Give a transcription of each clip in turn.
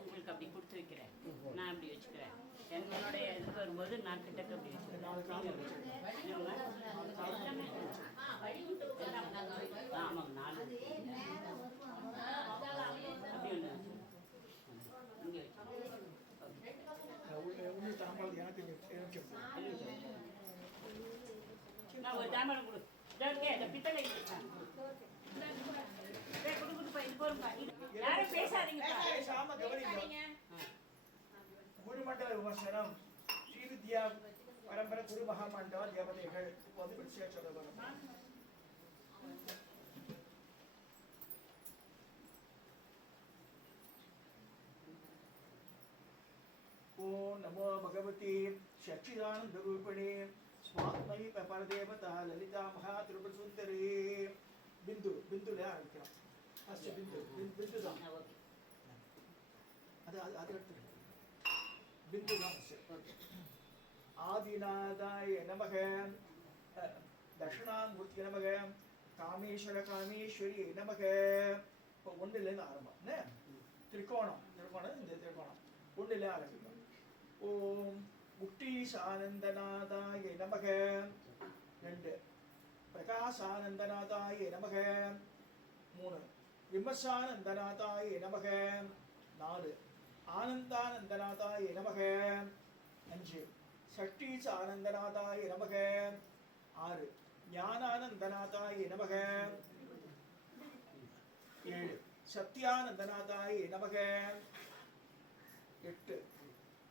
உங்களுக்கு அப்படி கொடுத்து வைக்கிறேன். நான் அப்படி வச்சுக்கிறேன். என்னுடைய இதுக்கு வரும்போது நான் கிட்டக்க அப்படி வச்சுக்கிறேன். ஆமாம் 4 அப்படி ஒன்று இங்கே நான் ஒரு தாம்பரம் கொடு. இந்த பித்தளை யாரும் பேசாதீங்க. குருமண்டல விமர்சனம் ஸ்ரீ வித்யா பரம்பரை குரு மகாமண்டல தேவதைகள் இப்போது விஷயம் சொல்ல வரும். ஓம் நமோ பகவதி சச்சிதானந்த ரூபிணி स्वात्मयी परदेवता ललिता महा त्रिपुर सुंदरी बिंदु बिंदु ले आरंभिக்கலாம் ஃபர்ஸ்ட் बिंदु बिंदु தான் அது बिंदु தான் आदिनादाय नमः दक्षिणामूर्ति नमः कामेश्वर कामेश्वरी नमः இப்போ ஒண்ணுல இருந்து ஆரம்பம் என்ன திரிகோணம் இந்த திரிகோணம் ஒண்ணுல ஆரம்பிக்கும் ஓம் मुक्तिशानंदनाथाय नमः 2 प्रकाशानंदनाथाय नमः 3 विमर्शानंदनाथाय नमः 4 आनंदानंदनाथाय नमः 5 षष्ठीशानंदनाथाय नमः 6 ज्ञानानंदनाथाय नमः 7 सत्यानंदनाथाय नमः 8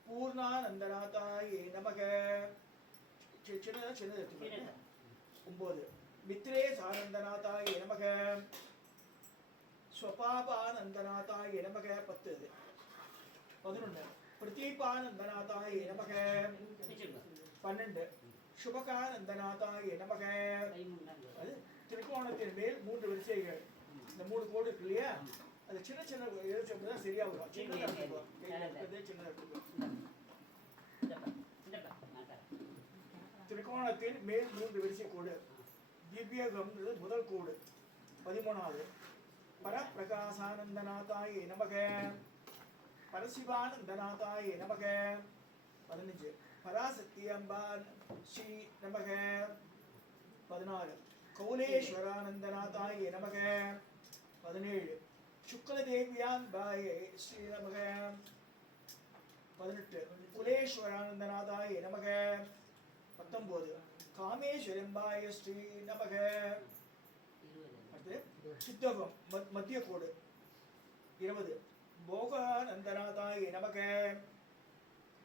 पूर्णानंदनाथाय नमः चिन्नदा 9 मित्रेशानंदनाथाय नमः स्वपापानंदनाथाय नमः 10 11 प्रतीपानंदनाथाय नमः 12 शुभकानंदनाथाय नमः அது திரிகோணத்தின் மேல் 3 வரிசைகள் இந்த 3 கோடு இருக்கு இல்லையா அது சின்ன சின்ன எழுச்சோம்னா சரியா வரும் சின்னதா இருக்கும் கையில சின்னதா இருக்கும் திரிகோணத்தின் மேல் 3 வரிசை கோடு திவ்யகம் முதல் கோடு 13வது பரப்பிரகாசானந்தநாதாய நமக பரசிவானந்தநாதாய நமக 15 பராசக்தி அம்பான் ஸ்ரீ நமக 16 கௌலேஸ்வரானந்தநாதாய நமக 17 शुक्लदेव्याम्बाय श्री नमः 18 कुलेश्वरानंदनाथाय नमः 19 कामेश्वरम्बाय श्री नमः 20 सिद्धगम मध्य कोड 20 भोगानंदनाथाय नमः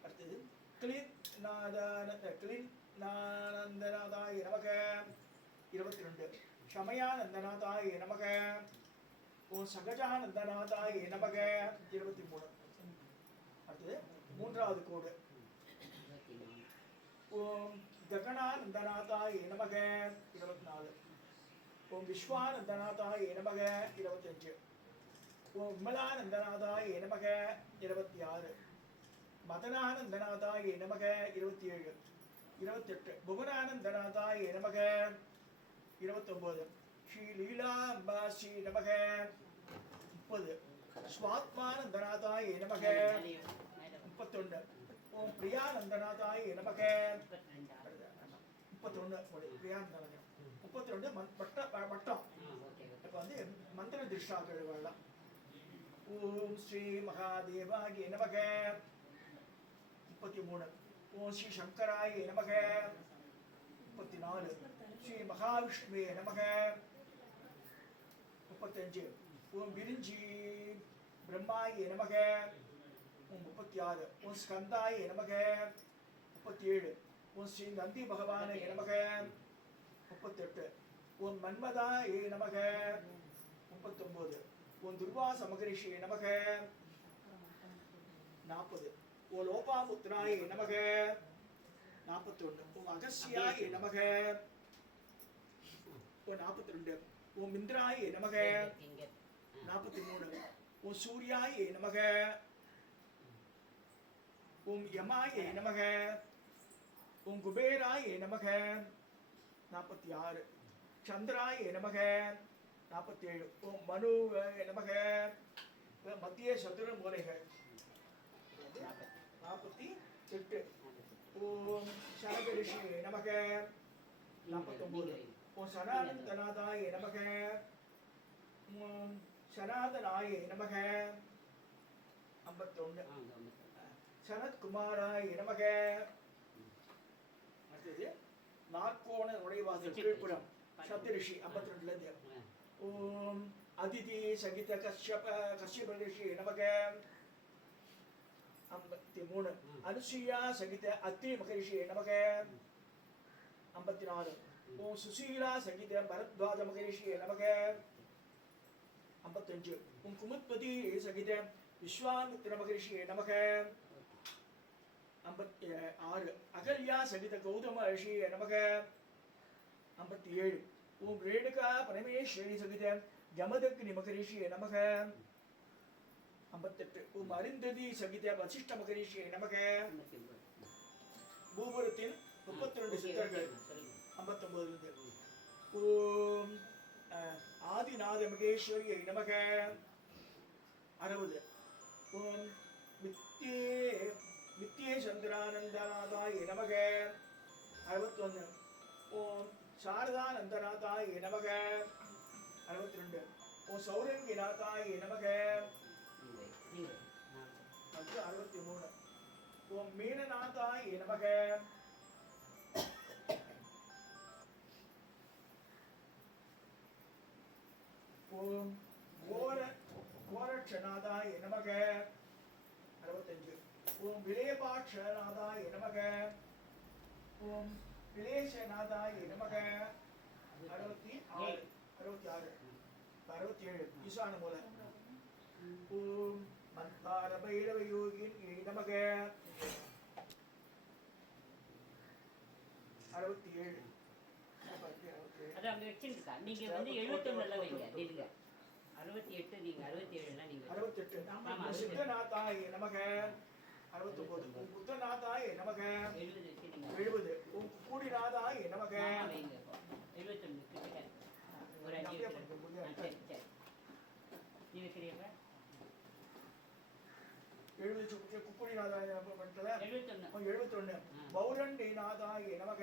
21 क्लीनानंदनाथाय नमः 22 क्षमयानंदनाथाय नमः ओम सगजानंदनाथाय नमः 23 அடுத்து மூன்றாவது கோடு ஓம் தகனானந்தநாதாய நமக 24 ஓம் விஸ்வானந்தநாதாய நமக 25 ஓம் விமலானந்தநாதாய நமக 26 மதனானந்தநாதாய நமக 27 28 புவனானந்தநாதாய நமக 29 श्री लीलांबा श्री नमः 30 स्वात्मानंदनाथाय नमः 31 ओम प्रियानंदनाथाय नमः 31 प्रियानंदनाय 32 வட்டம் இப்போ வந்து மந்திர திருஷ்டாக்கள் வரலாம் ஓம் ஸ்ரீ மகாதேவாய நமக 33 ஓம் ஸ்ரீ சங்கராய நமக 34 ஸ்ரீ மகாவிஷ்ணுவே நமக 35 ஓம் விரிஞ்சி பிரம்மாய நமக 36 ஓம் ஸ்கந்தாய நமக 37 ஓம் ஸ்ரீ நந்தி பகவானாய நமக 38 ஓம் மன்மதாய நமக 39 ஓம் துர்வாச மகரிஷியே நமக 40 ஓம் லோபாமுத்ராய நமக 41 ஓம் அகஸ்யாய நமக ஓம் 42 ஓம் இந்திராய நமக 43 ஓம் சூர்யாய நமக ஓம் யமாய நமக ஓம் குபேராய நமக 46 சந்திராய நமக 47 ஓம் மனுவாய நமக மத்திய சதுர மூலைகள் 48 ஓம் சரகரிஷி நமக 49 ஓம் சனாதனாதாய நமக ஓம் சனாதனாய நமக 51 சனத்குமாராய நமக அடுத்தது நாற்கோண நுழைவாசல் கீழ்ப்புறம் சப்தரிஷி 52 இருந்து ஓம் அதிதி சகித கஷ்யப ரிஷி நமக 53 அனுசுயா சகித அத்ரி மகரிஷி நமக 54 ஓம் சுசீலா சகித பரத்வாஜ மகரிஷி நமக 55 ஓம் குமுத்பதி சகித விஸ்வாமித்ர மகரிஷி நமக 56 அகல்யா சகித கௌதம ரிஷி நமக 57 ஓம் ரேணுகா பரமேஸ்வரி சகித யமதக்னி மகரிஷி நமக 58 ஓம் அருந்ததி சகித வசிஷ்ட மகரிஷி நமக பூபுரத்தின் 32 சித்தர்கள் 59 ஓம் ஆதிநாத மகேஸ்வரி நமக 60 ஓம் நித்யே சந்திரானந்தநாதாய நமக 61 ஓம் சாரதானந்தநாதாய நமக 62 ஓம் சௌரங்கிநாதாய நமக 63 ஓம் மீனநாதாய நமக ஓம் கோரட்சநாதாய நமக 65 ஓம் விலேபாட்சநாதாய நமக ஓம் விலேஷநாதாய நமக 67 ஈசான மூல ஓம் மந்தார பைரவ யோகின் நமக 67 அது அங்க வச்சிருக்கா நீங்க வந்து 71 வைங்க நில்லுங்க 68 நீங்க 67 எல்லாம் நீங்க 68 சித்தநாதாய நமக 69 ஓம் புத்தநாதாய நமக 70 ஓம் கூடிநாதாய நமக 71 கிட்ட ஒரு அடி சரி சரி நீ வைக்கிறீங்க 70 குக்குடிநாதாய பண்றல 71 71 பௌரண்டிநாதாய நமக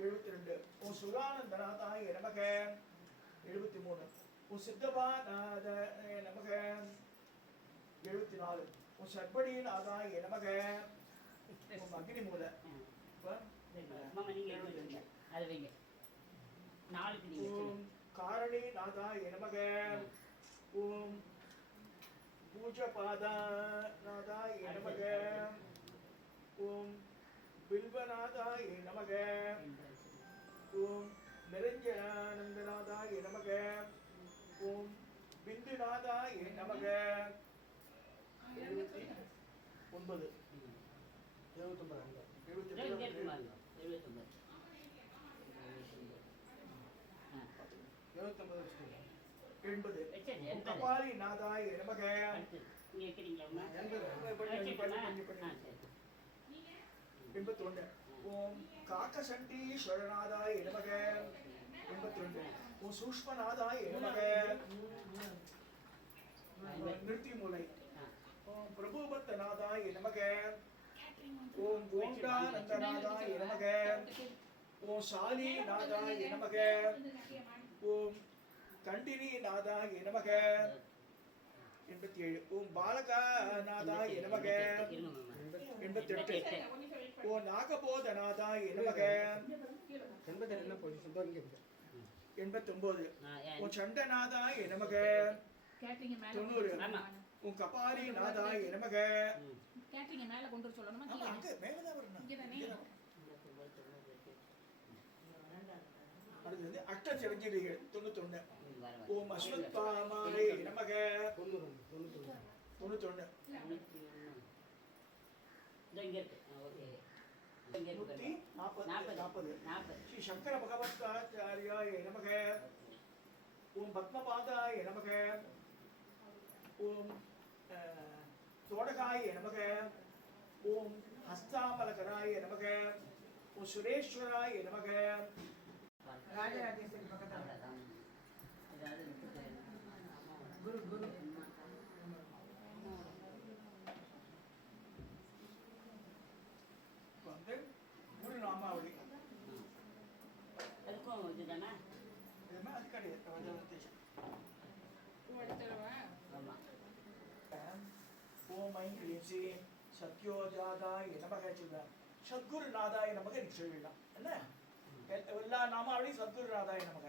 72 ஓம் சுகானந்தநாதாய நமக 73 ஓம் சித்தபாநாதாய நமக 74 ஓம் சர்படிநாதாய நமக ஓம் அக்னிமூல மாமா நீங்க 71 அது வைங்க நாலுக்கு நீங்க ஓம் காரணிநாதாய நமக ஓம் பூஜபாதநாதாய நமக ஓம் பில்வநாதாய நமக ஓம் நிரஞ்சனானந்தநாதாய நமக ஓம் பிந்துநாதாய நமக 79 கபாலி நாதாய நமக 81 ஓம் காக்கசண்டீஸ்வரநாதாய நமக 82 ஓம் சூஷ்மநாதாய நமக நிறுத்தி மூலை ஓம் பிரபுபத்தநாதாய நமக ஓம் கோண்டானந்தநாதாய நமக ஓம் சாலிநாதாய நமக ஓம் கண்டினிநாதாய நமக 87 ஓம் பாலகநாதாய நமக 88 ஓம் நாகபோதநாதாய நமக 89 ஓம் சண்டநாதாய நமக 90 ஓம் கபாலிநாதாய நமக கேட்டரிங் மேல கொண்டு சொல்லணுமா ஆமா அங்க மேல தான் வரணும் இங்க தானே அடுத்து அஷ்ட சிரஞ்சீவிகள் 91 ஓம் அஸ்வத்தாமாயை நமக 91 40 ஸ்ரீ சங்கர பகவத்காச்சாரியாய நமக ஓம் பத்மபாதாய நமக ஓம் தோடகாய நமக ஓம் ஹஸ்தாமலகராய நமக ஓம் சுரேஸ்வராய நமக ராஜராஜேஸ்வரி பக்கத்துல குரு குரு மைம் கிரீம்சி சத்யோஜாதாய நமக சொல்லுவேன். சத்குருநாதாய நமக நீ சொல்லிடலாம். என்ன எல்லா நாமாவளி சத்குருநாதாய நமக.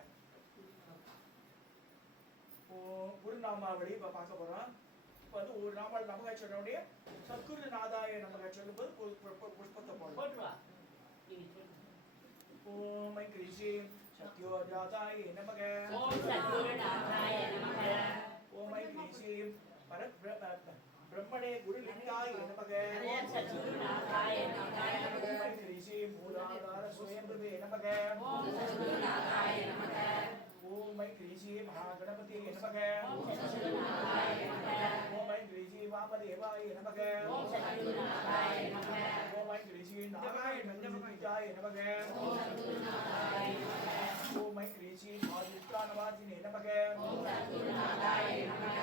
குருநாமாவளி இப்போ பார்க்க போகிறோம். இப்போ வந்து ஒரு நாமாவளி நமக சொன்னோடனே சத்குருநாதாய நமக சொல்லும்போது புஷ்பத்தை போடுவா. ஓம் ஐம் கிரீசி சத்யோஜாதாய நமக. ஓம் சத்குருநாதாய நமக. ஓம் ஐம் கிரீசி பிரம்மணே குருலிங்காய நமக. ஓம் சத்குருநாதாய நமக. ஓம் ஐம் கிரீசி மூலாதார ஸ்வயம்புவே நமக. ஓம் சத்குருநாதாய நமக. ஓம் ஐம் கிரீசி மகாகணபதியே நமக. ஓம் சத்குருநாதாய நமக. ஓம் ஐம் கிரீசி வாமதேவாய நமக. ஓம் சத்குருநாதாய நமக. ஓம் ஐம் கிரீசி நாராயணாய நமக. ஓம் சத்குருநாதாய நமக. ஓம் ஐம் கிரீசி ஆதித்யானவாதினே நமக. ஓம் சத்குருநாதாய நமக.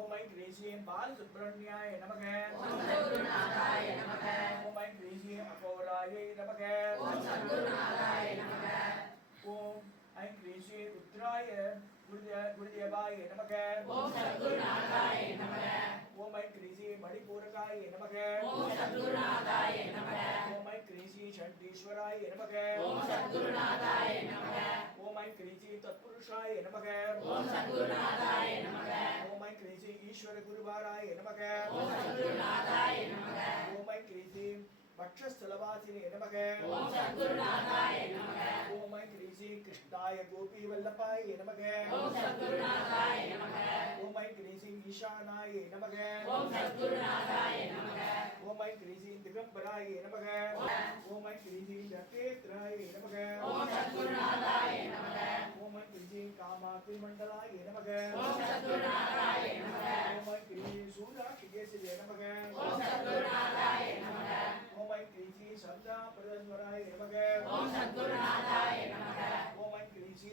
ஓம் ஐம் கிரீசி பாலசுப்ரமணியாய நமக. ஓம் சத்குருநாதாய நமக. ஓம் ஐம் கிரீசி அகோராய நமக. ஓம் சத்குருநாதாய நமக. ஓம் ஐம் கிரீசி ருத்ராய குருதேவாய நமக. ஓம் சத்குருநாதாய நமக. ஓம் ஐம் கிரீசி மணிபூரகாய நமக. ஓம் சத்குருநாதாய நமக. ஓம் ஐம் கிரீசி சண்டீஸ்வராய நமக. ஓம் சத்குருநாதாய நமக. ஓம் ஐம் கிரீசி தத்புருஷாய நமக. ஓம் சத்குருநாதாய நமக. ஓம் ஐம் கிரீசி ஈஸ்வர குருவாராய நமக. ஓம் சத்குருநாதாய நமக. ஓம் ஐம் கிரீசி பக்ஷஸ்தலவாசினே நமக. ஓம் சத்குருநாதாய நமக. ஓம் ஐம் கிரீசி கிருஷ்ணாய கோபி வல்லபாய நமக. ஓம் சத்குருநாதாய நமக. ஓம் ஐம் கிரீசி ஈசானாய நமக. ஓம் சத்குருநாதாய நமக. ஓம் ஐம் கிரீசி திகம்பராய நமக. ஓம் ஐம் கிரீசி நர்கேத்ராய நமக. ஓம் சத்குருநாதாய நமக. ஓம் ஐம் கிரீசி காமாத்ரி மண்டலாய நமக. ஓம் சத்குருநாதாய நமக. ஓம் ஐம் கிரீசி சூடாட்சிகேசரிய நமக. ஓம் சத்குருநாதாய நமக. ஓம் ஐம் கிரீசி சந்தா பிரதஸ்வராய நமக. ஓம் சத்குருநாதாய நமக. ஓம் ஐம் கிரீசி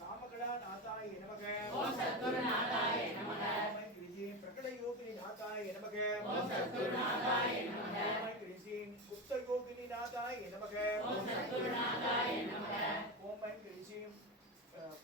காமகலாநாதாய நமக. ஓம் சத்குருநாதாய நமக. ஓம் ஐம் கிரீசி பிரகடயோகினி நாதாய நமக. ஓம் சத்குருநாதாய நமக. ஓம் ஐம் கிரீசி குப்தயோகினி நாதாய நமக. ஓம் சத்குருநாதாய நமக. ஓம் ஐம் கிரீசி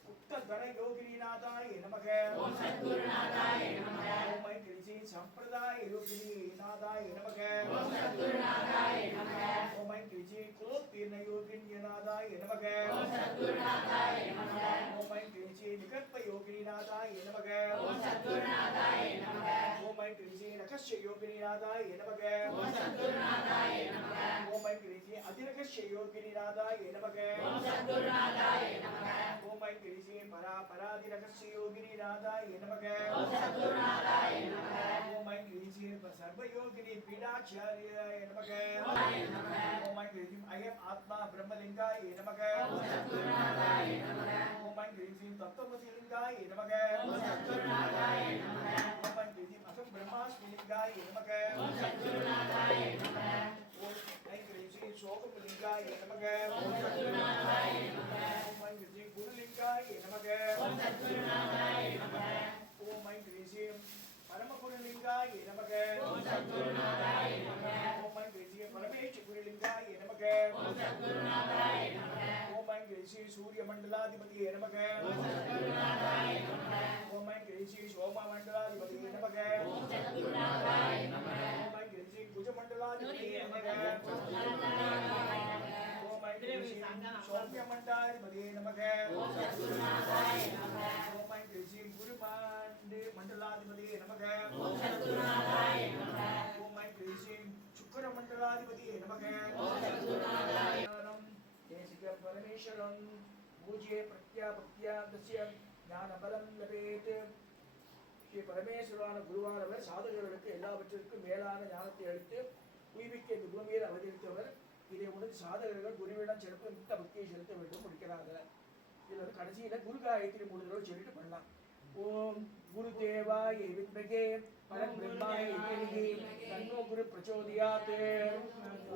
குப்ததன யோகினி நாதாய நமக. ஓம் சத்குருநாதாய நமக. ஓம் ஐம் கிரீசி சம்பிரதாய யோகினி நாதாய நமக. ஓம் சத்குருநாதாய நமக. ஓம் ஐம் கிரீசி குலோத்தீர்ண யோகினி நாதாய நமக. ஓம் சத்குருநாதாய நமக. ஓம் ஐம் கிரீசி நிகர்ப்ப யோகினி நாதாய நமக. ஓம் சத்குருநாதாய நமக. ஓம் ஐம் கிரீசி ரகஸ்ய யோகினி நாதாய நமக. ஓம் சத்குருநாதாய நமக. ஓம் ஐம் கிரீசி அதிரகஸ்ய யோகினி நாதாய நமக. ஓம் சத்குருநாதாய நமக. ஓம் ஐம் கிரீசி பராபராதி ரகஸ்ய யோகினி நாதாய நமக. ஓம் சத்குருநாதாய நமக. ஓம் ஐம் கிரீசி சர்வயோகினி பீடாச்சாரியாய நமக. ஓம் ஐம் கிரீசி அயம் ஆத்மா பிரம்மலிங்காய நமக. ஓம் சத்குருநாதாய நமக. ஓம் ஐம் கிரீசி தத்துவமசி லிங்காய நமக. ஓம் சத்குருநாதாய நமக. ஓம் ஐம் கிரீசி அகம் பிரம்மாஸ்மி லிங்காய நமக. ஓம் சத்குருநாதாய நமக. ஓம் ஐம் கிரீசி சோகம் லிங்காய நமக. ஓம் சத்குருநாதாய நமக. ஓம் ஐம் கிரீசி குருலிங்காய நமக. ஓம் சத்குருநாதாய நமக. ஓம் ஐம் கிரீசி பரமகுருலிங்காய நமக. ஓம் சத்குருநாதாய நமக. ஓம் ஐம் கிரீசி பரமேஷ் குருலிங்காய நமக. ஓம் சத்குருநாதாய நமக. ஓம் ஐம் கிரீசி சூரிய மண்டலாதிபதியே நமக. ஓம் சத்குருநாதாய நமக. ஓம் ஐம் கிரீசி சோம மண்டலாதிபதியே நமக. ஓம் சத்குருநாதாய நமக. ஓம் ஐம் கிரீசி குஜ மண்டலாதிபதியே நமக. ஓம் ஐம் கிரீசி சௌமிய மண்டலாதிபதியே நமக. ஓம் சத்குருநாதாய நமக. ஓம் ஐம் கிரீசி குருமாண்டு மண்டலாதிபதியே நமக. ஓம் சத்குருநாதாய நமக. ஓம் ஐம் கிரீசி சுக்கர மண்டலாதிபதியே நமக. ஓம் சத்குருநாதாய தேசிக பரமேஸ்வரம் பூஜ்யே பிரத்யாபக்தியா தஸ்ய ஞானபலம் லபேத். ஸ்ரீ பரமேஸ்வரான குருவானவர் சாதகர்களுக்கு எல்லாவற்றிற்கும் மேலான ஞானத்தை அளித்து உய்விக்க இந்த பூமியில் அவதரித்தவர். இதை உணர்ந்து சாதகர்கள் குருவிடம் சிறப்பு மிக்க பக்தியை செலுத்த வேண்டும் முடிக்கிறாங்க. இதில் வந்து கடைசியில குரு காயத்ரி 3 தடவை சொல்லிட்டு பண்ணலாம். ஓம் குரு தேவாய வித்மகே பரம் பிரம்மாய வித்மகே தன்னோ குரு பிரச்சோதயாத்.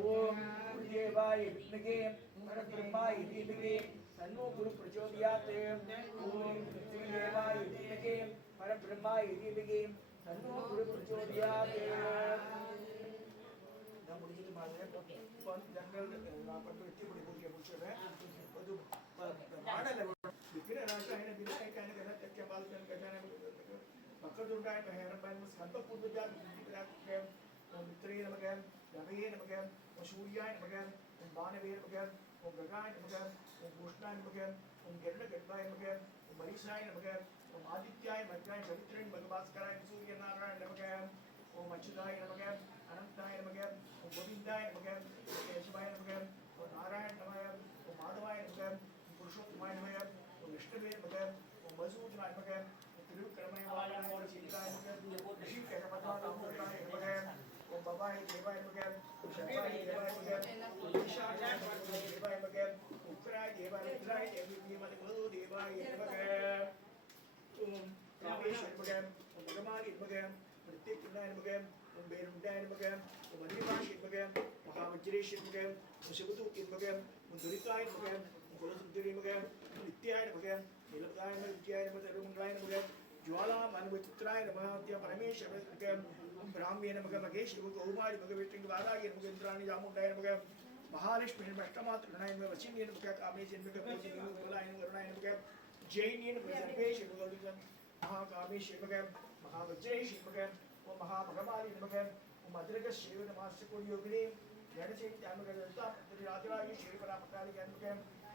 ஓம் குரு தேவாய வித்மகே பரம் பிரம்மாய வித்மகே தன்னோ குரு பிரச்சோதயாத். ஓம் ஸ்ரீ தேவாய வித்மகே பரம் பிரம்மாய வித்மகே தன்னோ குரு பிரச்சோதயாத். நான் முடிஞ்சது மாதிரி இப்போ வந்து ஜனங்கள் நான் பண்ணுற வெற்றி படி பூஜையை முடிச்சிடுறேன். அது மாடலை விக்கிரராஜாயன விநாயகாயன கணக்கத்திய பாலகன் கஜான பக்கத்துண்டாயன ஹேரபாயன ஸ்கந்த பூஜா ஓம் மித்ரே நமக ரவே நமக ஓம் சூர்யாய நமக ஓம் பானவே நமக ஓம் ககாய நமக ஓம் பூஷ்ணாய நமக ஓம் கருடகட்வாய நமக ஓம் மரிசாய நமக ஓம் ஆதித்யாய மத்யாய சவித்ரே நமக பாஸ்கராய சூரிய நாராயண நமக ஓம் அச்சுதாய நமக அனந்தாய நமக ஓம் கோவிந்தாய நமக ஓம் கேசவாய நமக ஓம் நாராயண நமக ஓம் மாதவாய நமக ஓம் புருஷோத்தமாய நமக ஓம் விஷ்ணுவே நமக ஓம் மசூதனாய நமக ஓம் திருவிக்கிரமணாய சீதாய நமக ரிஷி ககபதாய நமக ஓம் பவாய தேவாய நமக ஓம் சர்வாய தேவாய நமக ஓம் ஈஷாய தேவாய நமக உக்ராய தேவாய ருத்ராய தேவாய நமக ஓம் ராமேஸ்வர நமக ஓம் பகமாரி நமக பிரத்யேகநாய நமக ஓம் பேருண்டாய நமக ஓம் அனிவாஷி நமக மகாவஜ்ரேஷி நமக ஓம் சிவதூதி நமக ஓம் துரிதாய நமக ஓம் குலசுந்தரி நமக ஓம் நித்யாய நமக நீலபதாய நமக வித்யாய நமக சர்வமங்களாய நமக ஜுவாலா மனுபுத்திராய நமக நித்ய பரமேஸ்வர நமக ஓம் பிராமிய நமக மகேஷ் நமக கௌமாரி நமக விஷ்ணு வாராகி நமக இந்திராணி ஜாமுண்டாய நமக महालक्ष्मी अष्टमात्र नमः वशिन्य नमः कामेश्वर नमः पूजनीय उपलाय नमः करुणाय नमः जैनी नमः सर्वेश नमः महाकामेश्वर नमः महावज्रेश नमः ओम महाभगवानी नमः ओम अद्रगस शिव नमः सकुल योगिनी ज्ञानचैत नमः दत्ता राजराज श्री परापकारि नमः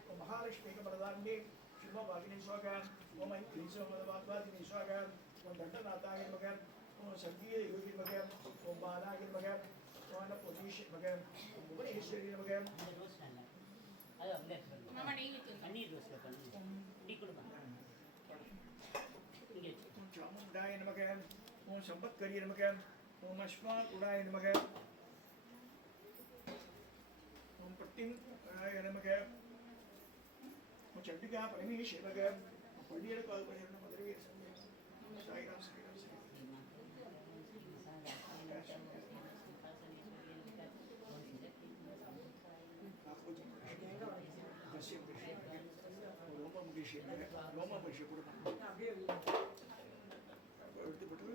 ओम महालक्ष्मी कमलदान्नी शिव भागिनी स्वाहा ओम ऐत्री सोमवादवादिनी स्वाहा ओम दंडनाथाय नमः ओम संगीय योगी नमः ओम बालाय नमः ओम पुनीश नमः புவனேஸ்வரி நமக அந்த ரோஸ் நல்லா அது அப்படியே பண்ணு மாமா நெய் ஊத்து பன்னீர் ரோஸ்ல பண்ணு டீ கொடுப்பாங்க இங்கே ஓம் சாமுண்டாய நமக ஓம் சம்பத்கரிய நமக ஓம் அஸ்மாகுடாய நமக ஓம் பட்டிங்காய நமக ஓம் சண்டிகா பரமேஸ்வரி நமக ஓம் பள்ளியர கால் பரிரண மதுரவீர சந்திர சாய்ராம் சாய்ராம் ரோமா பரிஷை கொடுப்பாங்க எடுத்துப்பட்டு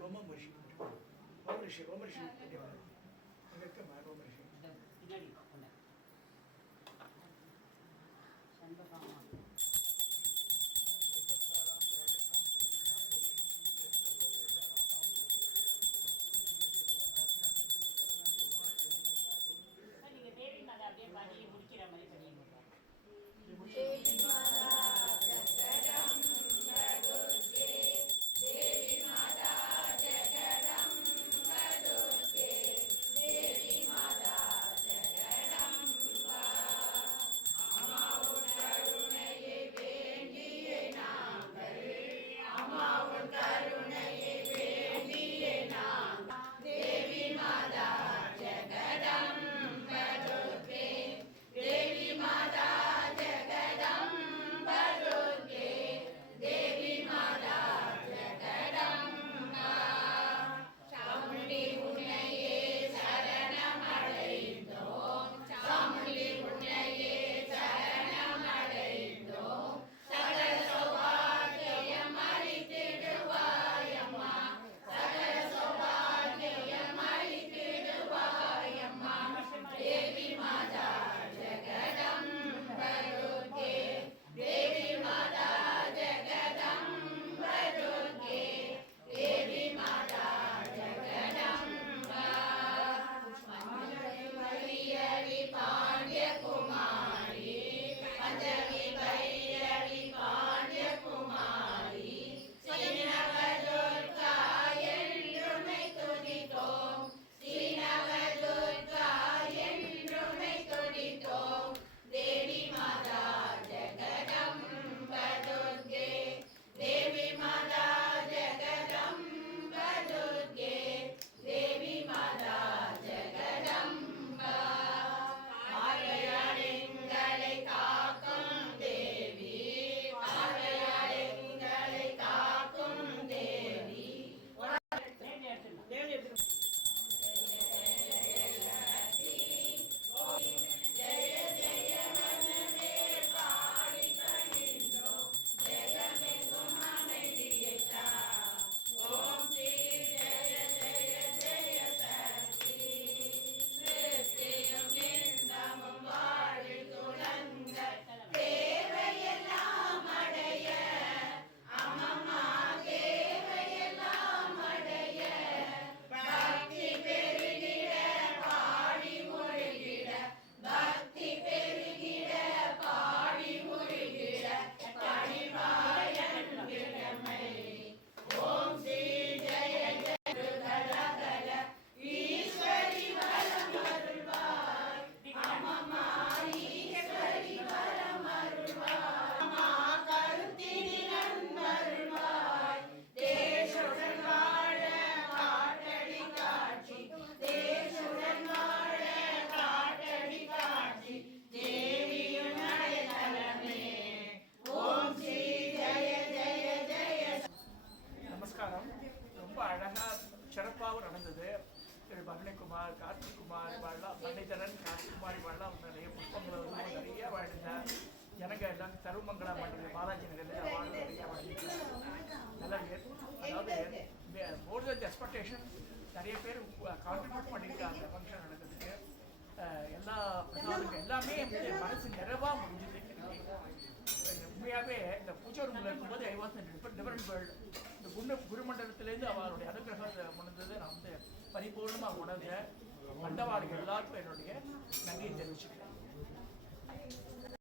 ரோமா பரிஷை ரோமரிஷி அங்கே இருக்கமா ரோமரிஷி பின்னாடி கொண்டா சண்பகாமா நீங்க தேவி மாதா அப்படியே பாடி முடிக்கிற மாதிரி பண்ணிடுங்க தேவி மாதா ஜகடம் வதுர்கே தேவி மாதா ஜகடம் வதுர்கே தேவி மாதா ஜகடம் அம்மாவும் கருணை லாவண்யகுமார், கார்த்திக்குமார் வாழலாம், பண்டிதரன் கார்த்திக்குமாரி வாழலாம், நிறைய புஷ்பங்களை வந்து நிறைய வாழ்ந்தா எனக்கு எல்லாம் சர்வமங்களா மாட்டேங்குது பாலாஜி நகரில் அவார்டு நிறைய வாழ்ந்துச்சு. நல்லா அதாவது மோர் தென் எக்ஸ்பெக்டேஷன் நிறைய பேர் கான்ட்ரிபியூட் பண்ணியிருக்காங்க அந்த ஃபங்க்ஷன் நடக்கிறதுக்கு. எல்லா பிரசாதங்கள் எல்லாமே வந்து மனசு நிறைவாக முடிஞ்சுது. உண்மையாகவே இந்த பூஜை ரூமில் இருக்கும்போது ஐ வாஸ் டிஃபரெண்ட் வேர்ல்டு. இந்த குருமண்டலத்திலேருந்து அவருடைய அனுகிரகம் உணர்ந்தது நான் வந்து பரிபூர்ணமாக உணர்ந்தேன். மண்டவாளுக்கு எல்லாருக்கும் என்னுடைய நன்றி தெரிவித்துக்கிறேன்.